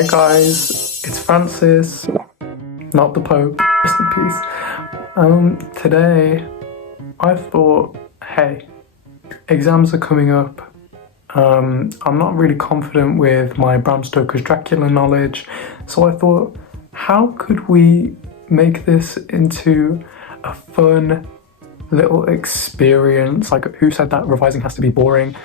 Hi guys, it's Francis, not the Pope, rest in peace. Today I thought, hey, exams are coming up. I'm not really confident with my Bram Stoker's Dracula knowledge, so I thought, how could we make this into a fun little experience? Like, who said that revising has to be boring?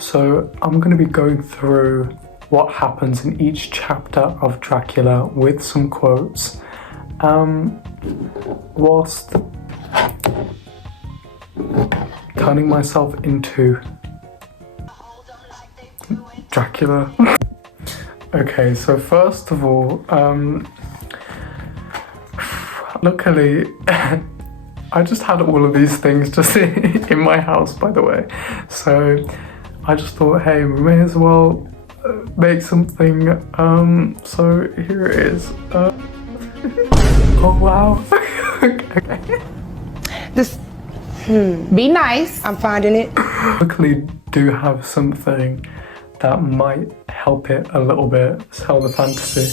So I'm going to be going through what happens in each chapter of Dracula with some quotes, whilst turning myself into Dracula. Okay, so first of all, luckily I just had all of these things just in my house, by the way, so I just thought, hey, we may as well make something, so here it is. Oh wow. Okay. Just be nice. I'm finding it. Luckily do have something that might help it a little bit, sell the fantasy.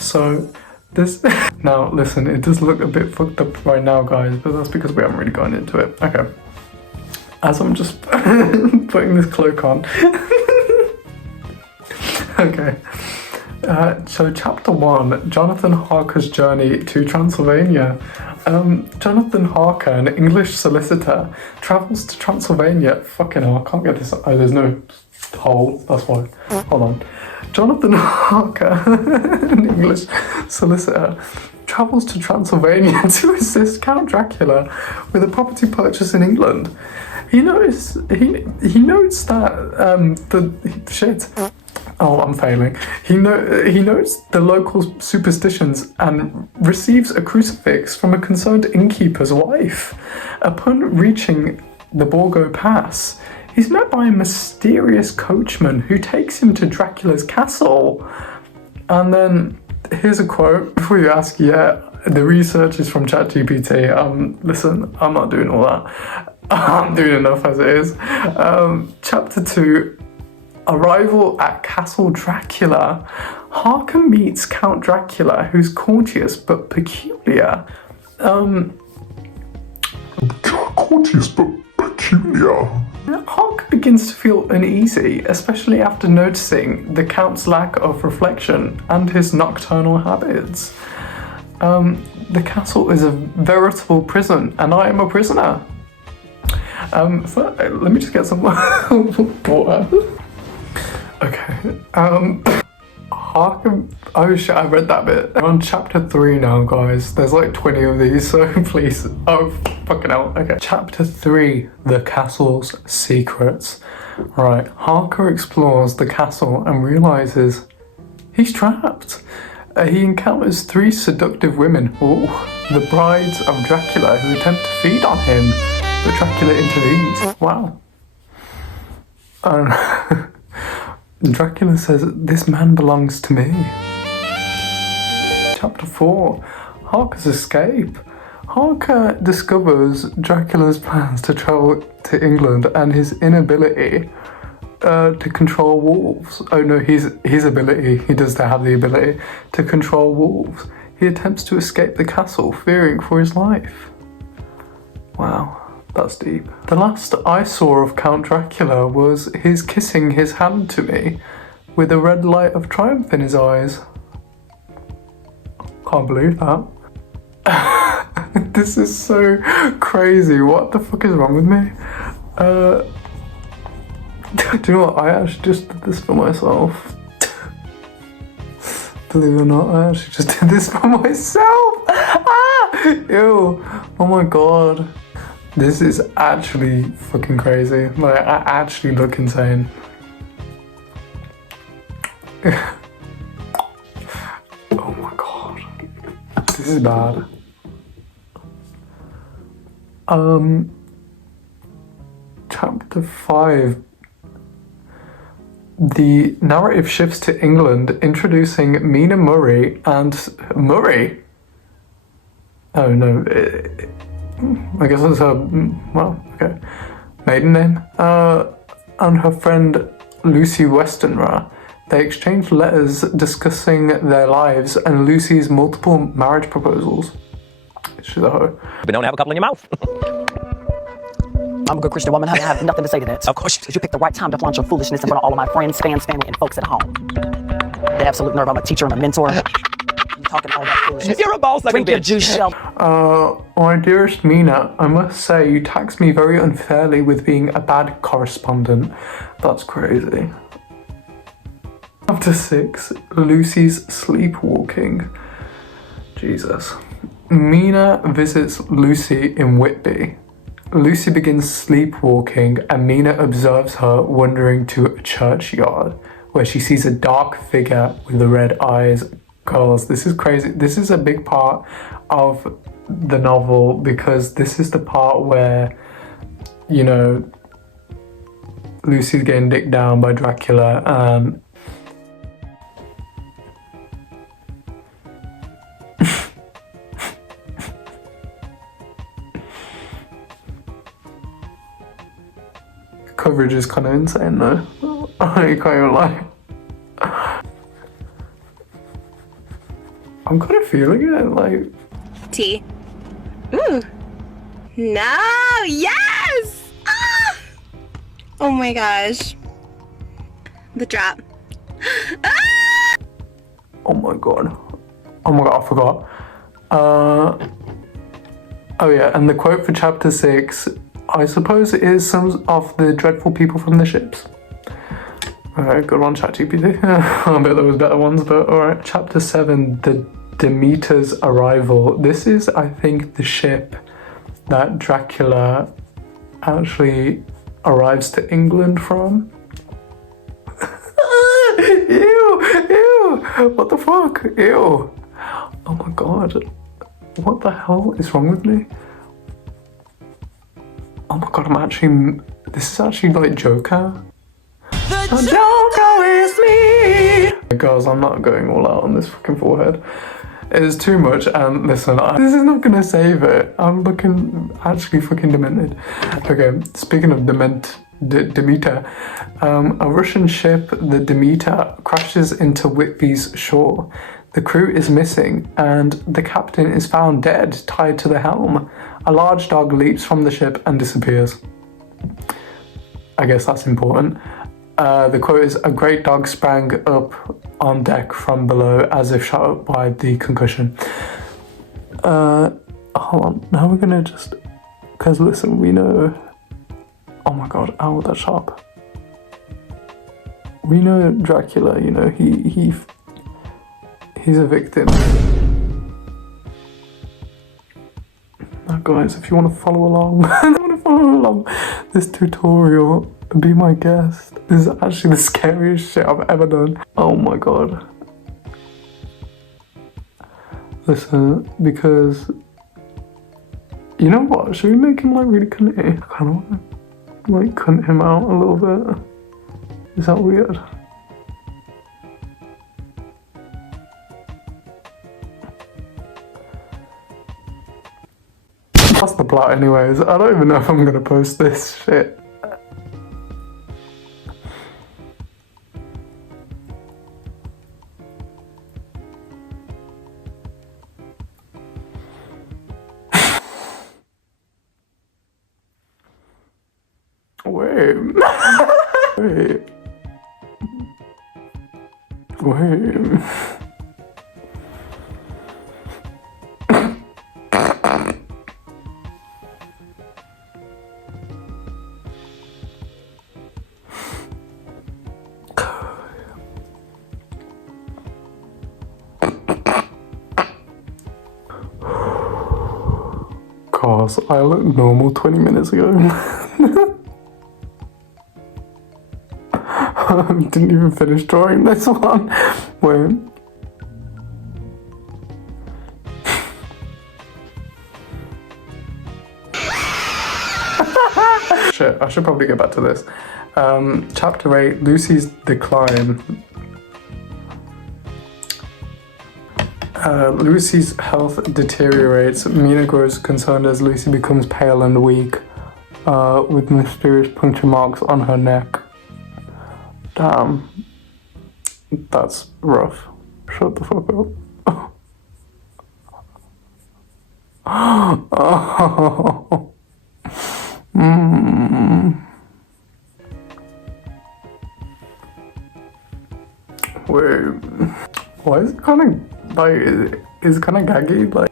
So this, now listen, it does look a bit fucked up right now guys, but that's because we haven't really gone into it. Okay. As I'm just putting this cloak on. Okay. So chapter 1, Jonathan Harker's journey to Transylvania. Jonathan Harker, an English solicitor, travels to Transylvania. Fucking hell, I can't get this. Oh, there's no hole, that's why. Hold on. Jonathan Harker, an English solicitor, travels to Transylvania to assist Count Dracula with a property purchase in England. He notes that Oh, I'm failing. He notes the local superstitions and receives a crucifix from a concerned innkeeper's wife. Upon reaching the Borgo Pass, he's met by a mysterious coachman who takes him to Dracula's castle. And then here's a quote before you ask. Yeah, the research is from ChatGPT. Listen, I'm not doing all that. I'm doing enough as it is. Chapter 2, arrival at Castle Dracula. Harker meets Count Dracula, who's courteous but peculiar. Courteous but peculiar. Harker begins to feel uneasy, especially after noticing the Count's lack of reflection and his nocturnal habits. The castle is a veritable prison, and I am a prisoner. Let me just get some water. Okay, Harker, oh shit, I read that bit. We're on chapter 3 now, guys. There's like 20 of these, so please, oh, fucking hell. Okay, chapter 3, the castle's secrets. Right, Harker explores the castle and realizes he's trapped. He encounters 3 seductive women, the brides of Dracula, who attempt to feed on him, but Dracula intervenes. Wow. Dracula says, this man belongs to me. Chapter 4, Harker's escape. Harker discovers Dracula's plans to travel to England and his inability to control wolves. Oh no, his ability, he does have the ability to control wolves. He attempts to escape the castle, fearing for his life. Wow. That's deep. The last I saw of Count Dracula was his kissing his hand to me with a red light of triumph in his eyes. Can't believe that. This is so crazy. What the fuck is wrong with me? Do you know what? I actually just did this for myself. Believe it or not, I actually just did this for myself. Ah! Ew. Oh my god. This is actually fucking crazy. Like, I actually look insane. Oh my god. This is bad. Chapter 5. The narrative shifts to England, introducing Mina Murray and... Murray? Oh no, I guess that's her, well, okay, maiden name. And her friend Lucy Westenra They exchange letters discussing their lives and Lucy's multiple marriage proposals. She's a hoe. Been known to have a couple in your mouth. I'm a good Christian woman, honey. I have nothing to say to that. Of course. Because you picked the right time to flaunt your foolishness in front of all of my friends, fans, family, and folks at home. The absolute nerve. I'm a teacher and a mentor. You talking all that foolishness. You're a boss like a Drink your bitch. juice, shell. My dearest Mina, I must say you taxed me very unfairly with being a bad correspondent. That's crazy. Chapter 6, Lucy's sleepwalking. Jesus. Mina visits Lucy in Whitby. Lucy begins sleepwalking and Mina observes her wandering to a churchyard where she sees a dark figure with the red eyes. Girls, this is crazy. This is a big part of the novel because this is the part where, you know, Lucy's getting dicked down by Dracula and coverage is kind of insane though. I can't even lie. I'm kind of feeling it, like... Tea. Ooh. No! Yes! Ah! Oh my gosh. The drop. Ah! Oh my god. Oh my god, I forgot. Oh yeah, and the quote for chapter 6, I suppose it is some of the dreadful people from the ships. Alright, good one, ChatGPT. I bet there was better ones, but alright. Chapter 7, the Demeter's arrival. This is, I think, the ship that Dracula actually arrives to England from. Ew! Ew! What the fuck? Ew! Oh my god. What the hell is wrong with me? Oh my god, this is actually like Joker. The Joker is me! Guys, I'm not going all out on this fucking forehead. It is too much, and listen, this is not gonna save it. I'm looking actually fucking demented. Okay, speaking of Demeter, a Russian ship, the Demeter, crashes into Whitby's shore. The crew is missing, and the captain is found dead, tied to the helm. A large dog leaps from the ship and disappears. I guess that's important. The quote is, a great dog sprang up on deck from below as if shot up by the concussion. Hold on, now we're gonna just... Because listen, we know... Oh my god, ow, that's sharp. We know Dracula, you know, he's a victim. Now guys, if you want to follow along, this tutorial, be my guest. This is actually the scariest shit I've ever done. Oh my god. Listen, because... You know what, should we make him like really cunty? I kind of want to like cunt him out a little bit. Is that weird? That's the plot anyways. I don't even know if I'm gonna post this shit. Wait. Wait. Cause I looked normal 20 minutes ago. Didn't even finish drawing this one. Wait. Shit, I should probably get back to this. Chapter 8, Lucy's decline. Lucy's health deteriorates. Mina grows concerned as Lucy becomes pale and weak, with mysterious puncture marks on her neck. Damn. That's rough. Shut the fuck up. Oh. Wait, why is it kind of like, is it kind of gaggy? Like,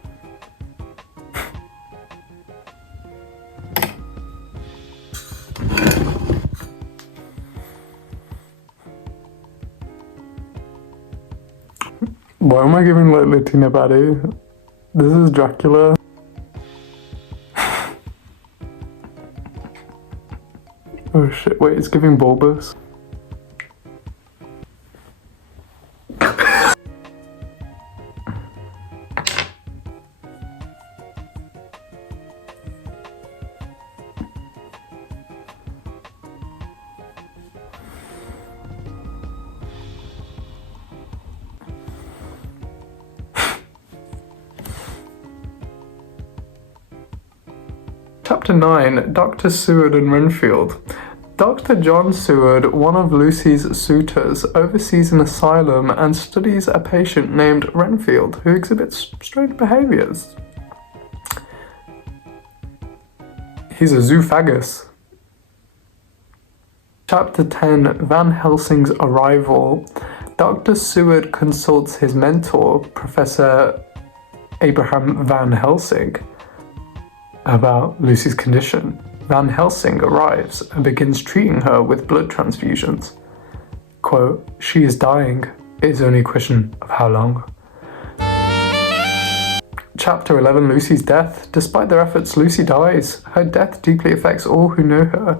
why am I giving like Latina baddie? This is Dracula. Oh shit, wait, it's giving bulbous. Chapter 9, Dr. Seward and Renfield. Dr. John Seward, one of Lucy's suitors, oversees an asylum and studies a patient named Renfield who exhibits strange behaviors. He's a zoophagous. Chapter 10, Van Helsing's arrival. Dr. Seward consults his mentor, Professor Abraham Van Helsing, about Lucy's condition. Van Helsing arrives and begins treating her with blood transfusions. Quote, "She is dying. It is only a question of how long." Chapter 11, Lucy's death. Despite their efforts, Lucy dies. Her death deeply affects all who know her.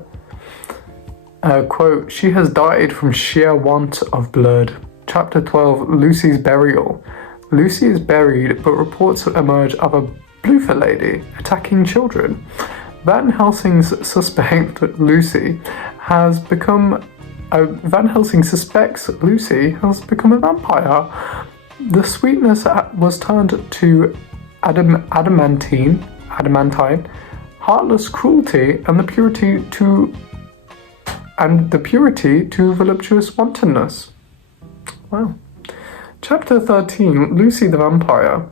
Quote, "She has died from sheer want of blood." Chapter 12, Lucy's burial. Lucy is buried, but reports emerge of a Bloofer lady attacking children. Van Helsing's suspect Lucy has become Van Helsing suspects Lucy has become a vampire. The sweetness was turned to adamantine, heartless cruelty, and the purity to voluptuous wantonness. Wow. Chapter 13, Lucy the Vampire.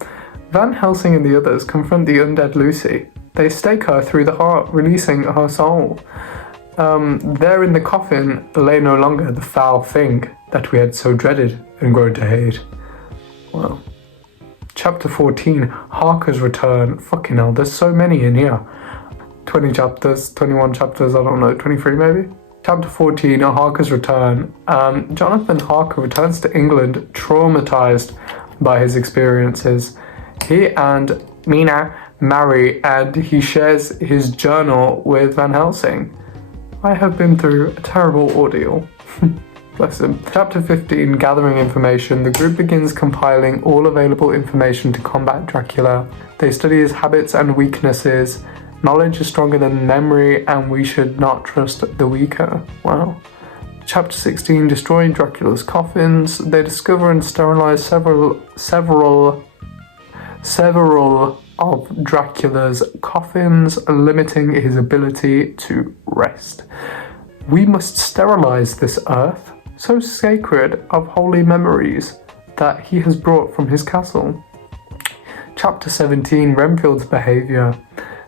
Van Helsing and the others confront the undead Lucy. They stake her through the heart, releasing her soul. There in the coffin lay no longer the foul thing that we had so dreaded and grown to hate. Wow. Chapter 14, Harker's Return. Fucking hell, there's so many in here. 20 chapters, 21 chapters, I don't know, 23 maybe? Chapter 14, Harker's Return. Jonathan Harker returns to England traumatized by his experiences. He and Mina marry and he shares his journal with Van Helsing. "I have been through a terrible ordeal." Bless him. Chapter 15, Gathering Information. The group begins compiling all available information to combat Dracula. They study his habits and weaknesses. Knowledge is stronger than memory and we should not trust the weaker. Wow. Chapter 16, Destroying Dracula's Coffins. They discover and sterilize several of Dracula's coffins, limiting his ability to rest. "We must sterilize this earth, so sacred of holy memories, that he has brought from his castle." Chapter 17, Renfield's behavior.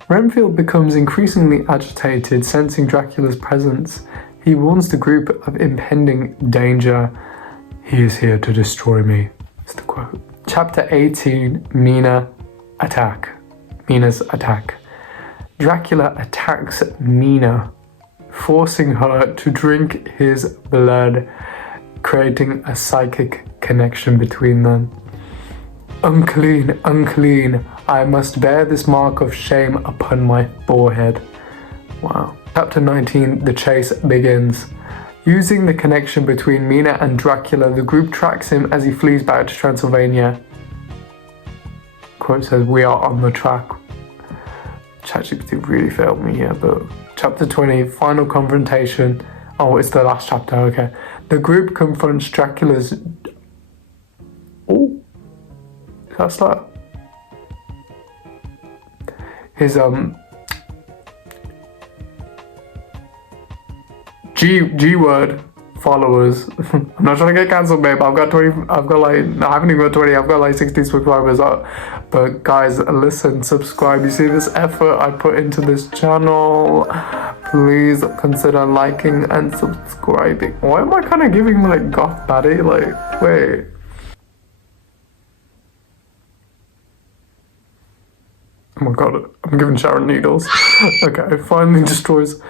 Renfield becomes increasingly agitated, sensing Dracula's presence. He warns the group of impending danger. "He is here to destroy me," is the quote. Chapter 18, Mina's attack. Dracula attacks Mina, forcing her to drink his blood, creating a psychic connection between them. "Unclean, unclean, I must bear this mark of shame upon my forehead." Wow. Chapter 19, The Chase begins. Using the connection between Mina and Dracula, the group tracks him as he flees back to Transylvania. Quote says, "We are on the track." ChatGPT really failed me here, but Chapter 20, Final Confrontation. Oh, it's the last chapter, okay. The group confronts Dracula's... Oh, that's that. His, G word. followers. I'm not trying to get cancelled, babe. I haven't even got 20, I've got like 60 subscribers. But guys, listen, subscribe. You see this effort I put into this channel? Please consider liking and subscribing. Why am I kind of giving like goth baddie? Like, wait. Oh my god, I'm giving Sharon needles. Okay, finally destroys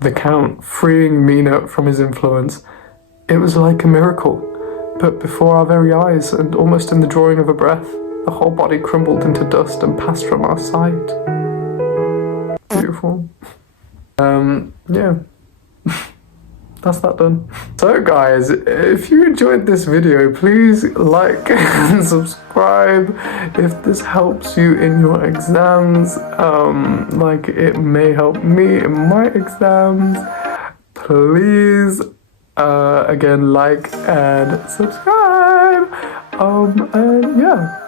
the Count, freeing Mina from his influence. It was like a miracle, but before our very eyes and almost in the drawing of a breath, the whole body crumbled into dust and passed from our sight. Beautiful. Yeah. That's that done. So guys, if you enjoyed this video, please like and subscribe if this helps you in your exams, like it may help me in my exams. Please, again, like and subscribe, and yeah.